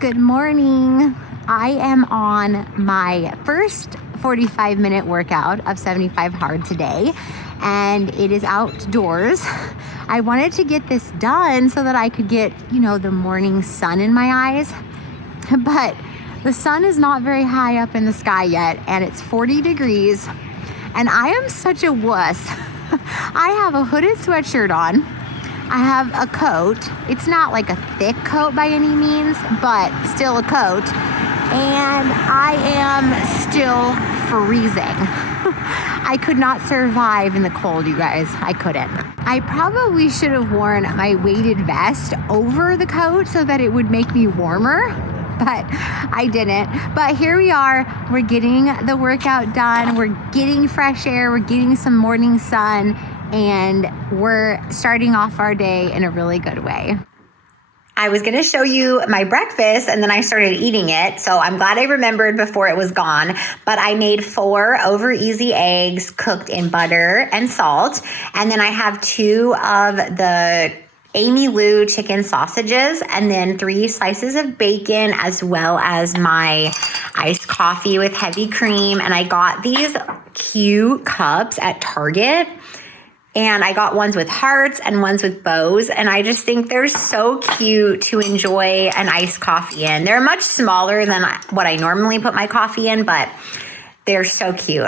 Good morning. I am on my first 45-minute workout of 75 hard today, and it is outdoors. I wanted to get this done so that I could get, the morning sun in my eyes, but the sun is not very high up in the sky yet, and it's 40 degrees, and I am such a wuss. I have a hooded sweatshirt on. I have a coat. It's not like a thick coat by any means, but still a coat. And I am still freezing. I could not survive in the cold, you guys. I couldn't. I probably should have worn my weighted vest over the coat so that it would make me warmer, but I didn't. But here we are. We're getting the workout done. We're getting fresh air. We're getting some morning sun. And we're starting off our day in a really good way. I was going to show you my breakfast and then I started eating it. So I'm glad I remembered before it was gone. But I made 4 over easy eggs cooked in butter and salt. And then I have 2 of the Amy Lou chicken sausages and then 3 slices of bacon, as well as my iced coffee with heavy cream. And I got these cute cups at Target. And I got ones with hearts and ones with bows. And I just think they're so cute to enjoy an iced coffee in. They're much smaller than what I normally put my coffee in, but they're so cute.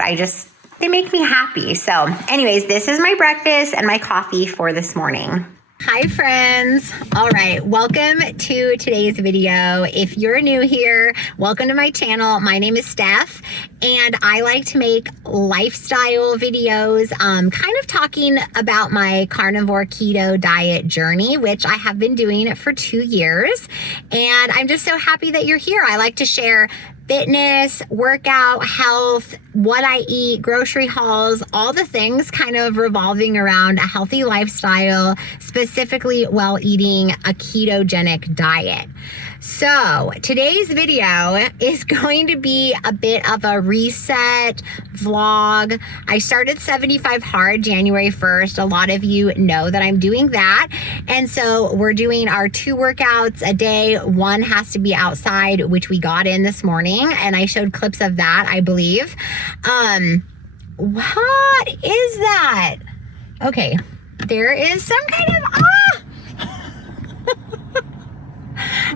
They make me happy. So anyways, this is my breakfast and my coffee for this morning. Hi friends. All right. Welcome to today's video. If you're new here, welcome to my channel. My name is Steph and I like to make lifestyle videos, kind of talking about my carnivore keto diet journey, which I have been doing for 2 years. And I'm just so happy that you're here. I like to share fitness, workout, health, what I eat, grocery hauls, all the things kind of revolving around a healthy lifestyle, specifically while eating a ketogenic diet. So today's video is going to be a bit of a reset vlog. I started 75 hard January 1st. A lot of you know that I'm doing that. And so we're doing our 2 workouts a day. One has to be outside, which we got in this morning. And I showed clips of that, I believe. What is that? Okay, there is some kind of,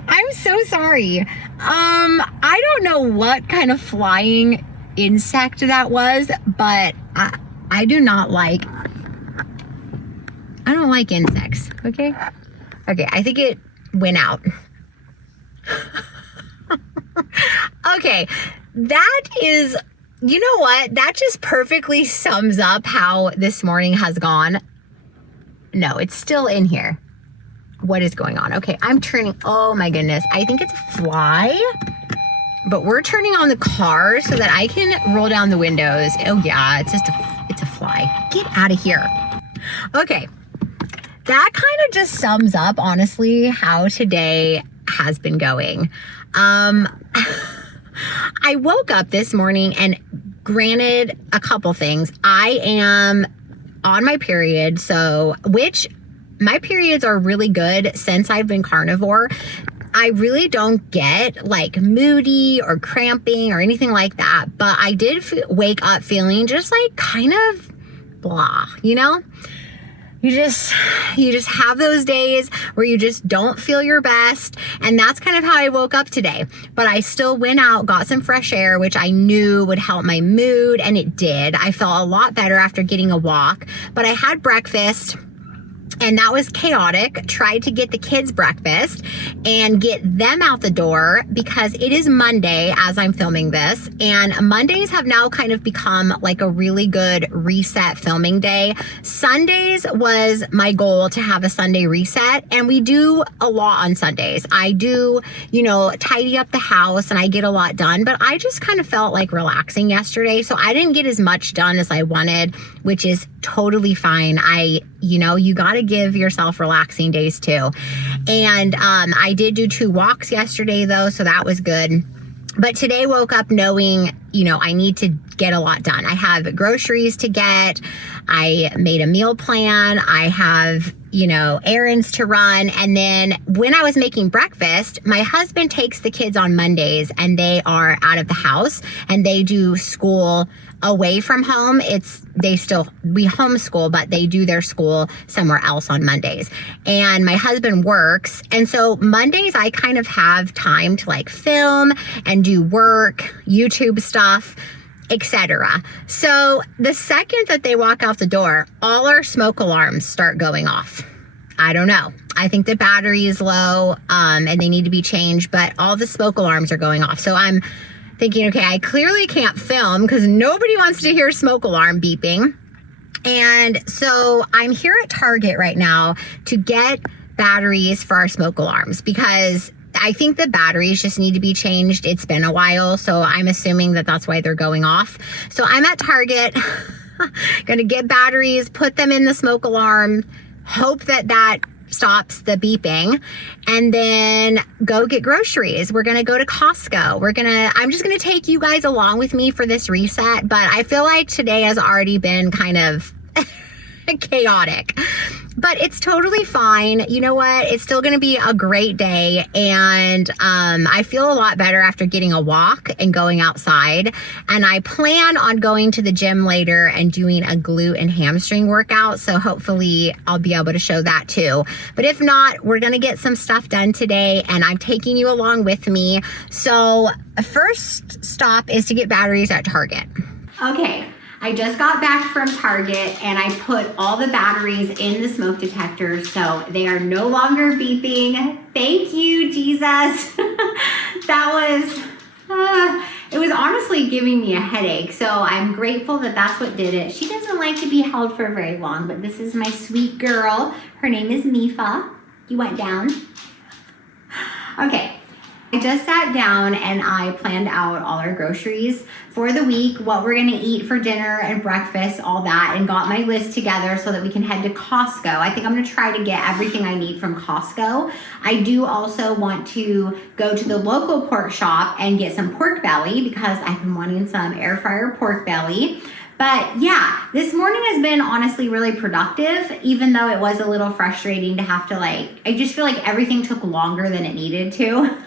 I'm so sorry. I don't know what kind of flying insect that was, but I don't like insects, okay? Okay, I think it went out. Okay, that is, you know what? That just perfectly sums up how this morning has gone. No, it's still in here. What is going on? Okay, I'm turning, oh my goodness. I think it's a fly, but we're turning on the car so that I can roll down the windows. Oh yeah, it's a fly. Get out of here. Okay, that kind of just sums up, honestly, how today has been going. I woke up this morning and granted a couple things. I am on my period, my periods are really good since I've been carnivore. I really don't get like moody or cramping or anything like that, but I did wake up feeling just like kind of blah, You just have those days where you just don't feel your best. And that's kind of how I woke up today. But I still went out, got some fresh air, which I knew would help my mood. And it did. I felt a lot better after getting a walk. But I had breakfast. And that was chaotic. Tried to get the kids breakfast and get them out the door because it is Monday as I'm filming this. And Mondays have now kind of become like a really good reset filming day. Sundays was my goal to have a Sunday reset. And we do a lot on Sundays. I do, tidy up the house and I get a lot done. But I just kind of felt like relaxing yesterday. So I didn't get as much done as I wanted, which is totally fine. You got to give yourself relaxing days too. And I did do 2 walks yesterday though, so that was good. But today woke up knowing I need to get a lot done. I have groceries to get. I made a meal plan. I have, errands to run. And then when I was making breakfast, my husband takes the kids on Mondays and they are out of the house and they do school away from home. We homeschool, but they do their school somewhere else on Mondays. And my husband works. And so Mondays, I kind of have time to like film and do work, YouTube stuff, etc. So the second that they walk out the door, all our smoke alarms start going off. I don't know. I think the battery is low, and they need to be changed, but all the smoke alarms are going off. So I'm thinking, okay, I clearly can't film because nobody wants to hear smoke alarm beeping. And so I'm here at Target right now to get batteries for our smoke alarms because I think the batteries just need to be changed. It's been a while, so I'm assuming that that's why they're going off. So I'm at Target, gonna get batteries, put them in the smoke alarm, hope that stops the beeping, and then go get groceries. We're gonna go to Costco. I'm just gonna take you guys along with me for this reset, but I feel like today has already been kind of chaotic. But it's totally fine. You know what? It's still going to be a great day. And I feel a lot better after getting a walk and going outside. And I plan on going to the gym later and doing a glute and hamstring workout. So hopefully I'll be able to show that too. But if not, we're going to get some stuff done today. And I'm taking you along with me. So first stop is to get batteries at Target. Okay. I just got back from Target and I put all the batteries in the smoke detector so they are no longer beeping. Thank you, Jesus. It was honestly giving me a headache, so I'm grateful that that's what did it. She doesn't like to be held for very long, but this is my sweet girl. Her name is Mifa. You went down. Okay. I just sat down and I planned out all our groceries for the week, what we're gonna eat for dinner and breakfast, all that, and got my list together so that we can head to Costco. I think I'm gonna try to get everything I need from Costco. I do also want to go to the local pork shop and get some pork belly because I've been wanting some air fryer pork belly. But yeah, this morning has been honestly really productive, even though it was a little frustrating to have to I just feel like everything took longer than it needed to.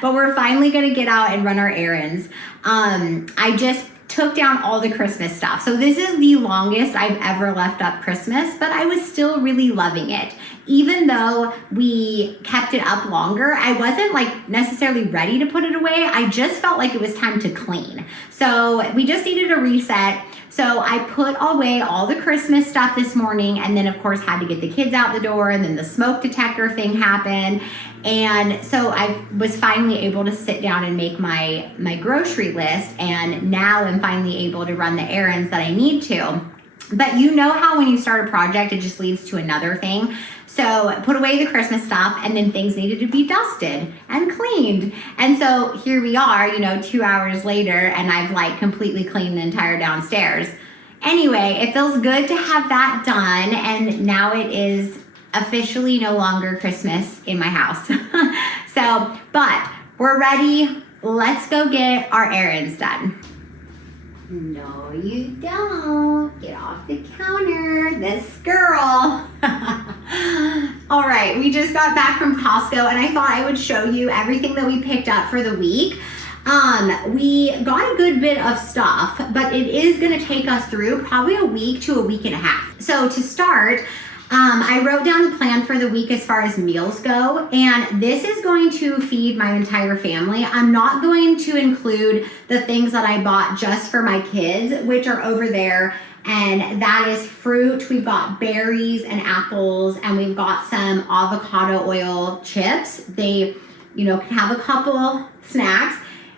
But we're finally gonna get out and run our errands. I just took down all the Christmas stuff. So this is the longest I've ever left up Christmas, but I was still really loving it. Even though we kept it up longer, I wasn't necessarily ready to put it away. I just felt like it was time to clean. So we just needed a reset. So I put away all the Christmas stuff this morning and then of course had to get the kids out the door and then the smoke detector thing happened. And so I was finally able to sit down and make my grocery list, and now I'm finally able to run the errands that I need to. But you know how when you start a project, it just leads to another thing. So put away the Christmas stuff and then things needed to be dusted and cleaned. And so here we are, 2 hours later, and I've completely cleaned the entire downstairs. Anyway, it feels good to have that done, and now it is officially no longer Christmas in my house. But we're ready. Let's go get our errands done. No, you don't. Get off the counter. This girl. All right, we just got back from Costco and I thought I would show you everything that we picked up for the week. We got a good bit of stuff, but it is going to take us through probably a week to a week and a half. So to start, I wrote down the plan for the week as far as meals go, and this is going to feed my entire family. I'm not going to include the things that I bought just for my kids, which are over there, and that is fruit. We've got berries and apples, and we've got some avocado oil chips. They, can have a couple snacks,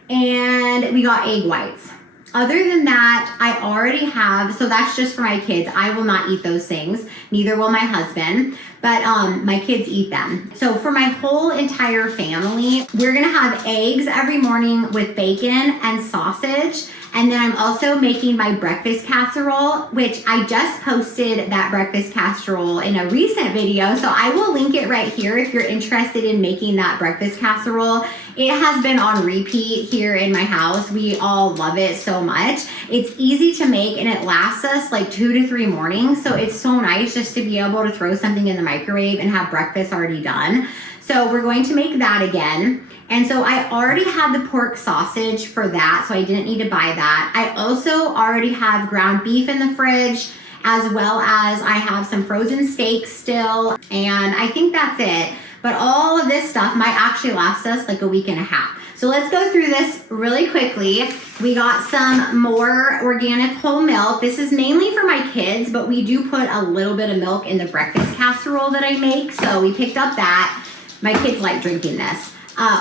and we got egg whites. Other than that, I already have, so that's just for my kids. I will not eat those things. Neither will my husband, but my kids eat them. So for my whole entire family, we're gonna have eggs every morning with bacon and sausage. And then I'm also making my breakfast casserole, which I just posted that breakfast casserole in a recent video. So I will link it right here if you're interested in making that breakfast casserole. It has been on repeat here in my house. We all love it so much. It's easy to make and it lasts us like 2 to 3 mornings. So it's so nice just to be able to throw something in the microwave and have breakfast already done. So we're going to make that again. And so I already had the pork sausage for that, so I didn't need to buy that. I also already have ground beef in the fridge, as well as I have some frozen steaks still, and I think that's it. But all of this stuff might actually last us like a week and a half. So let's go through this really quickly. We got some more organic whole milk. This is mainly for my kids, but we do put a little bit of milk in the breakfast casserole that I make, so we picked up that. My kids like drinking this.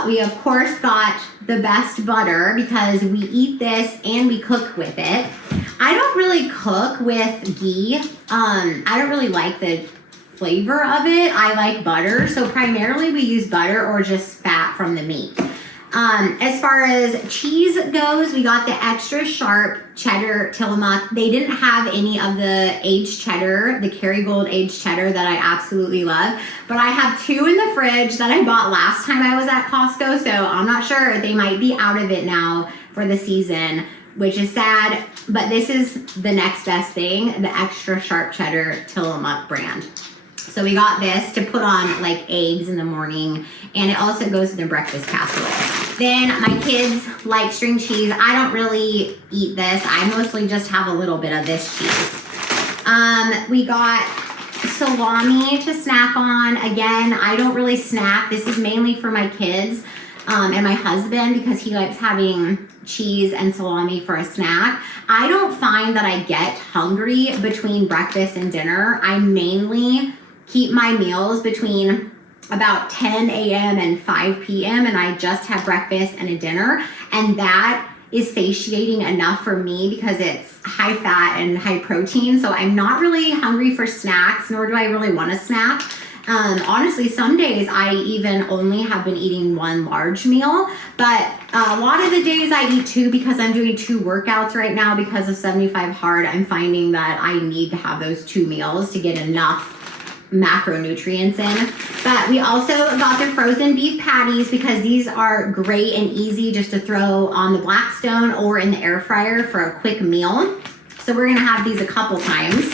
We of course got the best butter because we eat this and we cook with it. I don't really cook with ghee. I don't really like the flavor of it. I like butter. So primarily we use butter or just fat from the meat. As far as cheese goes, we got the extra sharp cheddar Tillamook. They didn't have any of the aged cheddar, the Kerrygold aged cheddar that I absolutely love. But I have 2 in the fridge that I bought last time I was at Costco. So I'm not sure. They might be out of it now for the season, which is sad. But this is the next best thing, the extra sharp cheddar Tillamook brand. So we got this to put on like eggs in the morning, and it also goes in the breakfast casserole. Then my kids like string cheese. I don't really eat this. I mostly just have a little bit of this cheese. We got salami to snack on. Again, I don't really snack. This is mainly for my kids and my husband because he likes having cheese and salami for a snack. I don't find that I get hungry between breakfast and dinner. I mainly keep my meals between about 10 a.m. and 5 p.m. and I just have breakfast and a dinner, and that is satiating enough for me because it's high fat and high protein. So I'm not really hungry for snacks, nor do I really want a snack. Honestly, some days I even only have been eating 1 large meal, but a lot of the days I eat 2 because I'm doing 2 workouts right now because of 75 hard. I'm finding that I need to have those 2 meals to get enough macronutrients in. But we also got the frozen beef patties because these are great and easy just to throw on the Blackstone or in the air fryer for a quick meal. So we're gonna have these a couple times.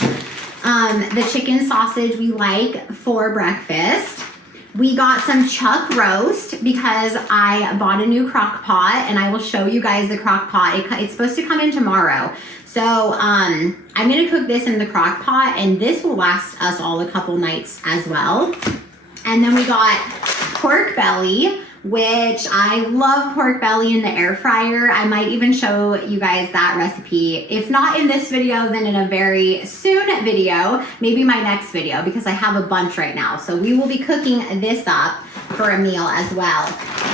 The chicken sausage we like for breakfast. We got some chuck roast because I bought a new crock pot, and I will show you guys the crock pot. It's supposed to come in tomorrow. So I'm gonna cook this in the crock pot, and this will last us all a couple nights as well. And then we got pork belly, which I love pork belly in the air fryer. I might even show you guys that recipe. If not in this video, then in a very soon video, maybe my next video, because I have a bunch right now. So we will be cooking this up for a meal as well.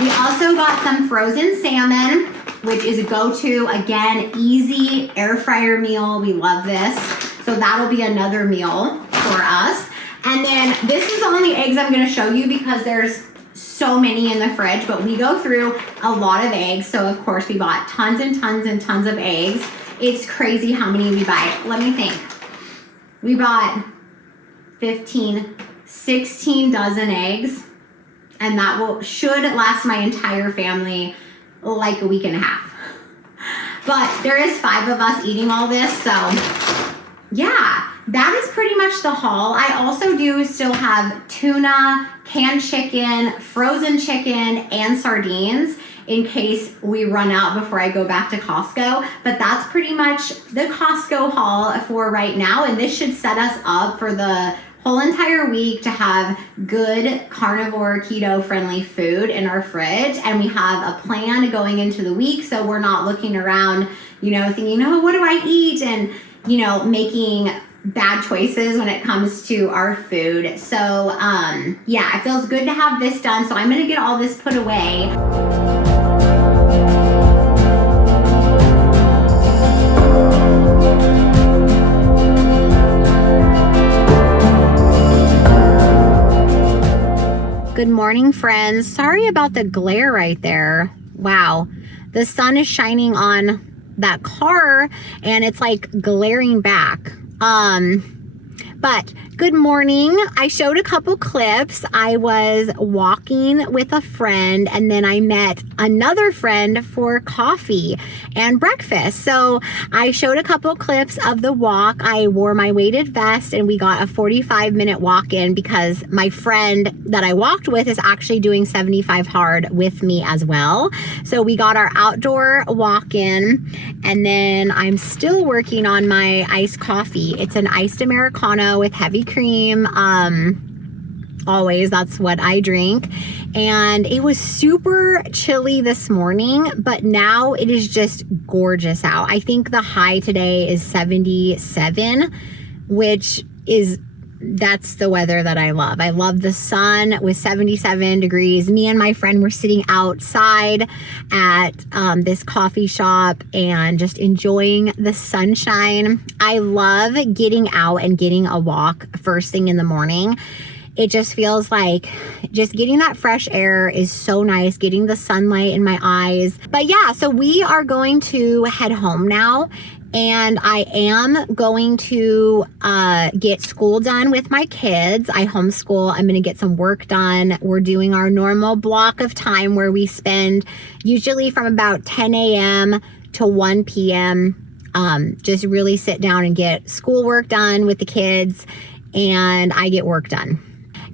We also got some frozen salmon, which is a go-to, again, easy air fryer meal. We love this. So that'll be another meal for us. And then this is the only eggs I'm gonna show you because there's so many in the fridge, but we go through a lot of eggs. So of course we bought tons and tons and tons of eggs. It's crazy how many we buy. Let me think. We bought 15, 16 dozen eggs, and that should last my entire family like a week and a half. But there is 5 of us eating all this, so yeah, that is pretty much the haul. I also do still have tuna, canned chicken, frozen chicken, and sardines in case we run out before I go back to Costco. But that's pretty much the Costco haul for right now, and this should set us up for the whole entire week to have good carnivore keto friendly food in our fridge. And we have a plan going into the week, so we're not looking around, thinking, oh, what do I eat? And, making bad choices when it comes to our food. So yeah, it feels good to have this done. So I'm gonna get all this put away. Good morning, friends. Sorry about the glare right there. Wow. The sun is shining on that car and it's like glaring back. But good morning. I showed a couple clips. I was walking with a friend and then I met another friend for coffee and breakfast. So I showed a couple clips of the walk. I wore my weighted vest and we got a 45-minute walk in because my friend that I walked with is actually doing 75 hard with me as well. So we got our outdoor walk in and then I'm still working on my iced coffee. It's an iced Americano with heavy cream. Always, that's what I drink. And it was super chilly this morning, but now it is just gorgeous out. I think the high today is 77, that's the weather that I love. I love the sun with 77 degrees. Me and my friend were sitting outside at this coffee shop and just enjoying the sunshine. I love getting out and getting a walk first thing in the morning. It just feels like just getting that fresh air is so nice, getting the sunlight in my eyes. But yeah, so we are going to head home now. And I am going to get school done with my kids. I homeschool. I'm going to get some work done. We're doing our normal block of time where we spend usually from about 10 a.m. to 1 p.m. Just really sit down and get schoolwork done with the kids, and I get work done.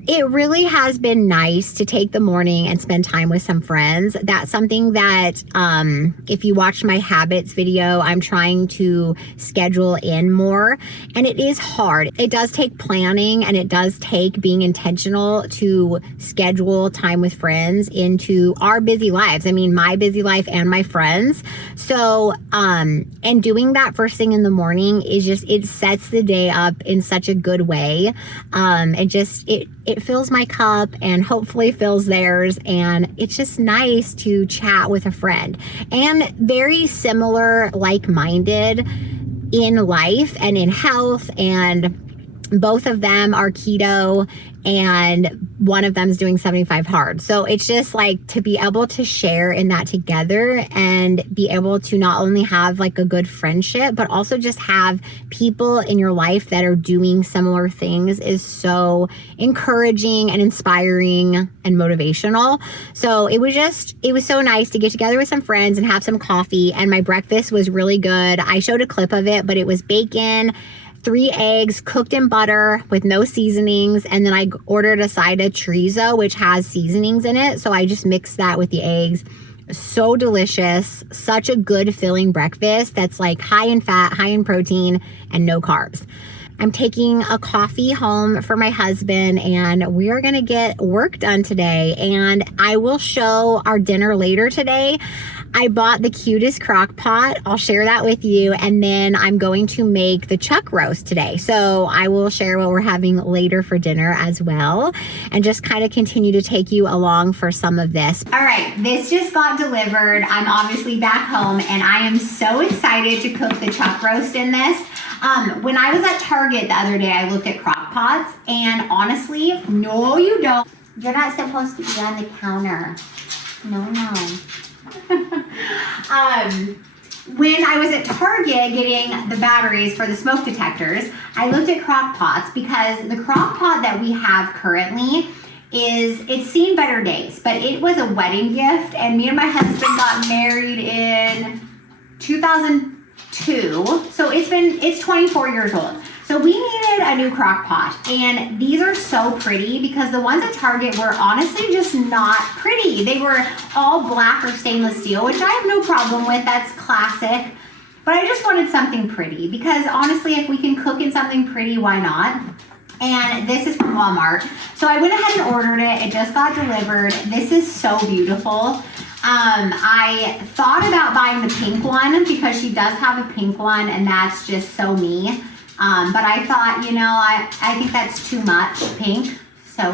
It really has been nice to take the morning and spend time with some friends. That's something that if you watched my habits video, I'm trying to schedule in more. And it is hard. It does take planning and it does take being intentional to schedule time with friends into our busy lives. I mean, my busy life and my friends. So, and doing that first thing in the morning is just, it sets the day up in such a good way. It fills my cup and hopefully fills theirs. And it's just nice to chat with a friend and very similar, like-minded in life and in health. And both of them are keto and one of them is doing 75 hard. So it's just like to be able to share in that together and be able to not only have like a good friendship, but also just have people in your life that are doing similar things is so encouraging and inspiring and motivational. So it was so nice to get together with some friends and have some coffee. And my breakfast was really good. I showed a clip of it, but it was bacon, 3 eggs cooked in butter with no seasonings. And then I ordered a side of chorizo, which has seasonings in it. So I just mixed that with the eggs. So delicious. Such a good filling breakfast that's like high in fat, high in protein, and no carbs. I'm taking a coffee home for my husband and we are going to get work done today. And I will show our dinner later today. I bought the cutest crock pot. I'll share that with you. And then I'm going to make the chuck roast today. So I will share what we're having later for dinner as well. And just kind of continue to take you along for some of this. All right, this just got delivered. I'm obviously back home and I am so excited to cook the chuck roast in this. When I was at Target the other day, I looked at crock pots and honestly, no, you don't. You're not supposed to be on the counter. No. When I was at Target getting the batteries for the smoke detectors, I looked at crock pots because the crock pot that we have currently it's seen better days, but it was a wedding gift and me and my husband got married in 2002. So it's 24 years old. So we needed a new crock pot and these are so pretty because the ones at Target were honestly just not pretty. They were all black or stainless steel, which I have no problem with. That's classic. But I just wanted something pretty because honestly, if we can cook in something pretty, why not? And this is from Walmart. So I went ahead and ordered it. It just got delivered. This is so beautiful. I thought about buying the pink one because she does have a pink one and that's just so me. But I thought, I think that's too much pink. So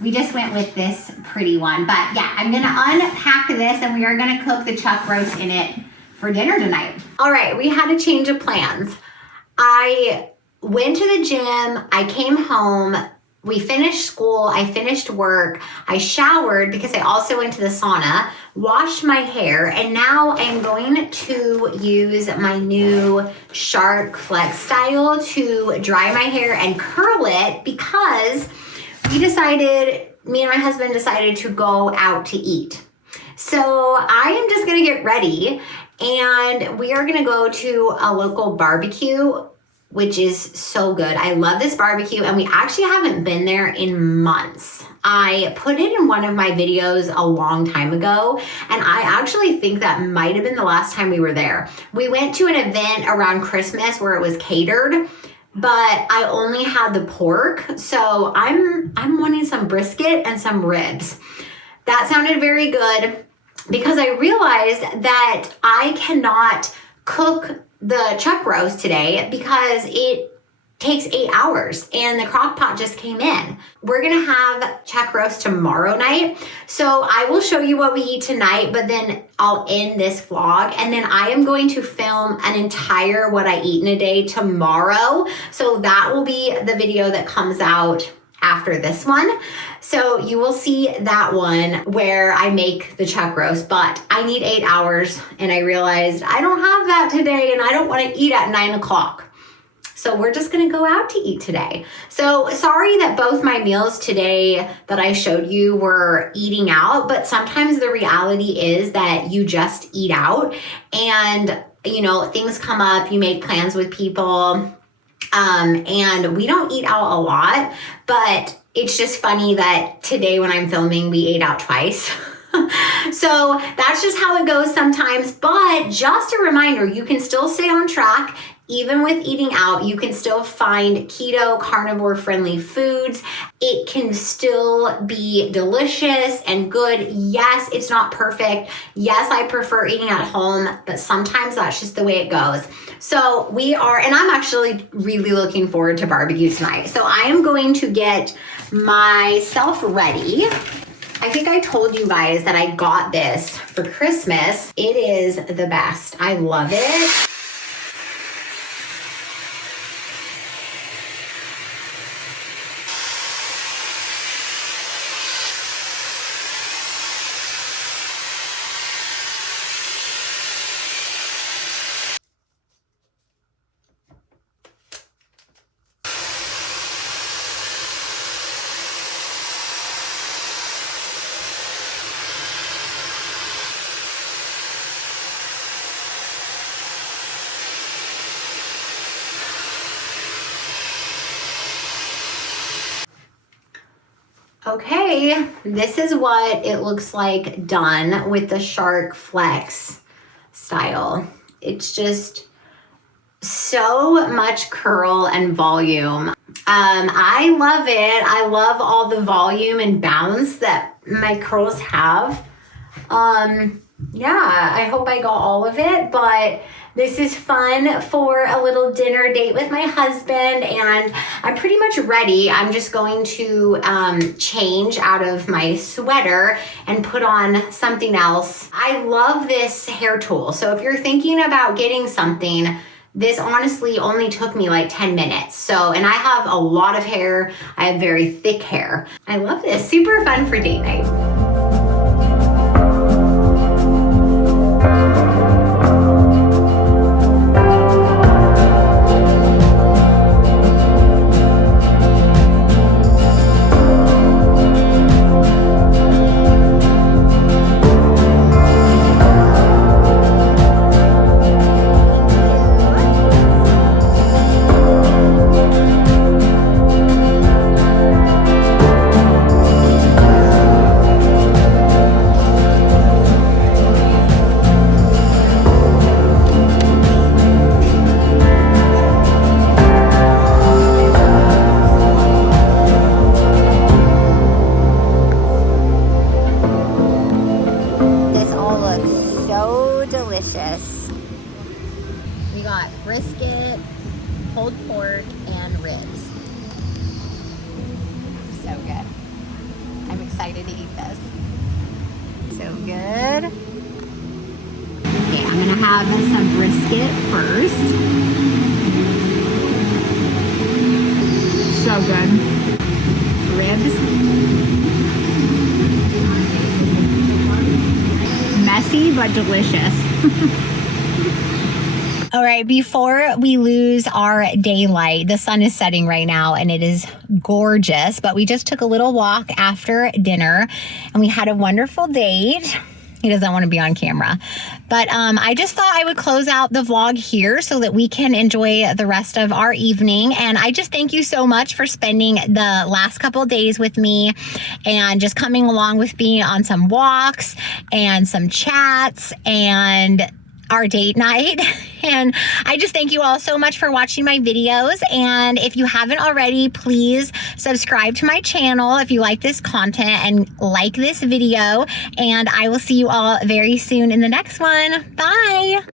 we just went with this pretty one. But yeah, I'm going to unpack this and we are going to cook the chuck roast in it for dinner tonight. All right, we had a change of plans. I went to the gym. I came home. We finished school, I finished work, I showered because I also went to the sauna, washed my hair, and now I'm going to use my new Shark Flex style to dry my hair and curl it because me and my husband decided to go out to eat. So I am just gonna get ready and we are gonna go to a local barbecue, which is so good. I love this barbecue and we actually haven't been there in months. I put it in one of my videos a long time ago and I actually think that might have been the last time we were there. We went to an event around Christmas where it was catered, but I only had the pork. So I'm wanting some brisket and some ribs. That sounded very good because I realized that I cannot cook the chuck roast today because it takes 8 hours and the crock pot just came in. We're gonna have chuck roast tomorrow night. So I will show you what we eat tonight, but then I'll end this vlog and then I am going to film an entire what I eat in a day tomorrow. So that will be the video that comes out after this one. So you will see that one where I make the chuck roast, but I need 8 hours and I realized I don't have that today and I don't want to eat at 9 o'clock. So we're just gonna go out to eat today. So sorry that both my meals today that I showed you were eating out, but sometimes the reality is that you just eat out and you know, things come up, you make plans with people, and we don't eat out a lot, but it's just funny that today when I'm filming, we ate out twice. So that's just how it goes sometimes. But just a reminder, you can still stay on track. Even with eating out, you can still find keto, carnivore friendly foods. It can still be delicious and good. Yes, it's not perfect. Yes, I prefer eating at home, but sometimes that's just the way it goes. So and I'm actually really looking forward to barbecue tonight. So I am going to get myself ready. I think I told you guys that I got this for Christmas. It is the best. I love it. Okay, this is what it looks like done with the Shark Flex style. It's just so much curl and volume. I love it. I love all the volume and bounce that my curls have. Yeah, I hope I got all of it, but this is fun for a little dinner date with my husband and I'm pretty much ready. I'm just going to change out of my sweater and put on something else. I love this hair tool. So if you're thinking about getting something, this honestly only took me like 10 minutes. And I have a lot of hair. I have very thick hair. I love this. Super fun for date night. Delicious. We got brisket, pulled pork, and ribs. So good. I'm excited to eat this. So good. Okay, I'm gonna have some brisket first. So good. ribs. Messy, but delicious. All right, before we lose our daylight, the sun is setting right now and it is gorgeous, but we just took a little walk after dinner and we had a wonderful date. He doesn't want to be on camera, but I just thought I would close out the vlog here so that we can enjoy the rest of our evening. And I just thank you so much for spending the last couple of days with me and just coming along with me on some walks and some chats and our date night. And I just thank you all so much for watching my videos. And if you haven't already, please subscribe to my channel if you like this content and like this video. And I will see you all very soon in the next one. Bye.